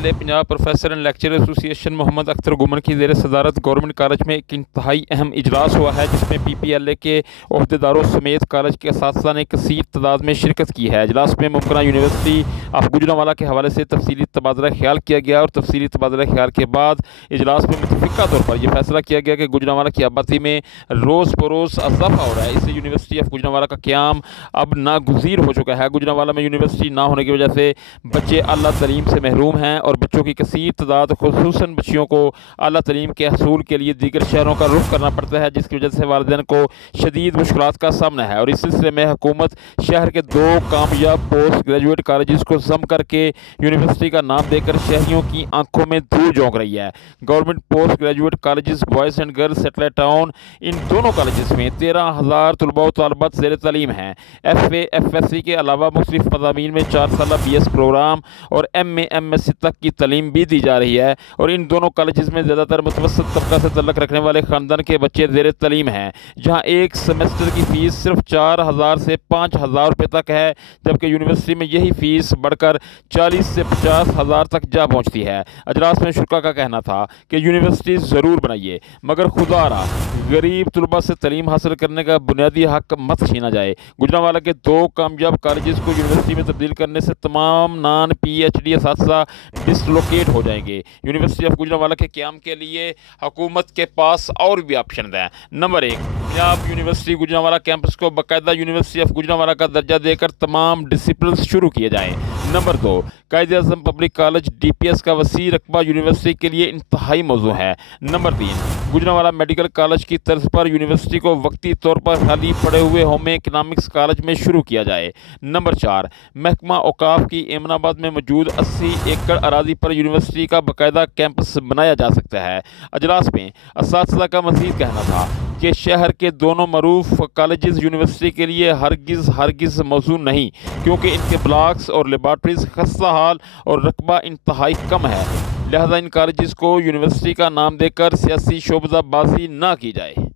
PPLA Punjab professor and lecture association Mohammad Akhtar Ghuman की ज़ेर सदारत गवर्नमेंट कॉलेज में एक इंतहाई अहम इजलास हुआ है, जिसमें PPLA के अहदेदारों समेत कॉलेज के असातिज़ा ने कसीर तादाद में शिरकत की है। इजलास में मुमकिन यूनिवर्सिटी ऑफ गुजरांवाला के हवाले से तफसीली तबादला ख्याल किया गया और तफसीली तबादला ख्याल के बाद इजलास में मुतफ़िक़ा तौर पर यह फैसला किया गया कि गुजरांवाला की आबादी में रोज़ बरोज़ इजाफा हो रहा है। इससे यूनिवर्सिटी ऑफ गुजरांवाला का क़याम अब नागुज़ीर हो चुका है। गुजरांवाला में यूनिवर्सिटी ना होने की वजह से बच्चे आला तलीम से महरूम हैं और बच्चों की कसीर तादाद खुसूसन बच्चियों को आला तलीम के हसूल के लिए दीगर शहरों का रुख करना पड़ता है, जिसकी वजह से वालिदैन को शदीद मुश्किलात का सामना है। और इस सिलसिले में हुकूमत शहर के 2 कामयाब पोस्ट ग्रेजुएट कॉलेज को जम करके यूनिवर्सिटी का नाम देकर शहरियों की आंखों में धूल झोंक रही है। Government post graduate college boys and girls satellite town, इन दोनों कॉलेज में 13,000 तलबा व तालिबात ज़ेर तालीम हैं। FA FSC के अलावा मुख्तलिफ मज़ामीन में 4 साला BS प्रोग्राम और MA MSc तक की तालीम भी दी जा रही है। और इन दोनों कॉलेज में ज़्यादातर मुतवस्सित तबका से तल्लुक़ रखने वाले ख़ानदान के बच्चे ज़ेर तालीम हैं, जहाँ एक सेमेस्टर की फ़ीस सिर्फ 4,000 से 5,000 रुपये तक है, जबकि यूनिवर्सिटी में यही फ़ीस बढ़कर 40 से 50,000 तक जा पहुँचती है। अजलास में शुरा का कहना था कि यूनिवर्सिटी ज़रूर बनाइए, मगर खुदारा गरीब तलबा से तालीम हासिल करने का बुनियादी हक मत छीना जाए। गुजरांवाला के 2 कामयाब कॉलेज को यूनिवर्सिटी में तब्दील करने से तमाम नॉन PhD असातिज़ा डिसलोकेट हो जाएंगे। यूनिवर्सिटी ऑफ गुजरांवाला के क़याम के लिए हुकूमत के पास और भी ऑप्शन हैं। Number 1, Punjab university Gujranwala campus को बाकायदा यूनिवर्सिटी ऑफ गुजरांवाला का दर्जा देकर तमाम डिसिप्लिन शुरू किए जाएँ। Number 2, Quaid-e-Azam public college DPS का वसी रकबा यूनिवर्सिटी के लिए इंतहाई मौजू है। नंबर 3, गुजरांवाला मेडिकल कॉलेज की तर्ज पर यूनिवर्सिटी को वक्ती तौर पर खाली पड़े हुए होम इकनॉमिक्स कॉलेज में शुरू किया जाए। नंबर 4, महकमा औकाफ की एमनाबाद में मौजूद 80 एकड़ अराजी पर यूनिवर्सिटी का बाकायदा कैंपस बनाया जा सकता है। अजलास में असातिज़ा का मज़ीद कहना था कि शहर के दोनों मरूफ कॉलेजेस यूनिवर्सिटी के लिए हरगिज़ मौजू नहीं, क्योंकि इनके ब्लॉक्स और लेबॉर्ट्रीज़ खस्ता हाल और रकबा इंतहाई कम है। लिहाजा इन कॉलेजेस को यूनिवर्सिटी का नाम देकर सियासी शोबदाबाजी ना की जाए।